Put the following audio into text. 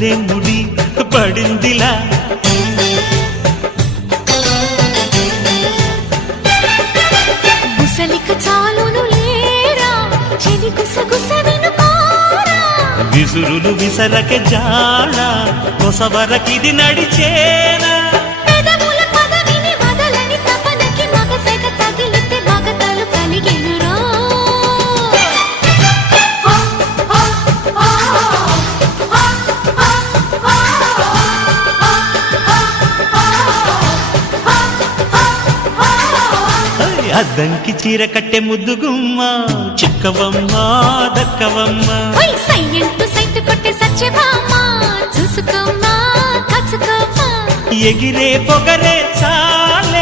భలే ముడి పడిందిలా గుసలిక చాలును లేరా చెలి గుసగుస వినుకోరా విసురులు విసరక జాడ కొసవరకిది నడిచేనా పెదవుల పదవిని వదలని తపనకి మగసెగ తగిలితే మగతలు కలిగెనురా అద్దంకి చీర కట్టె ముద్దుగుమ్మ చిక్కవమ్మ దక్కవమ్మ సయ్యంటూ సైతు కొట్టే సత్యభామ చూసుకోమ్మా కాచుకోమ్మా ఎగిరే పొగరే చాలే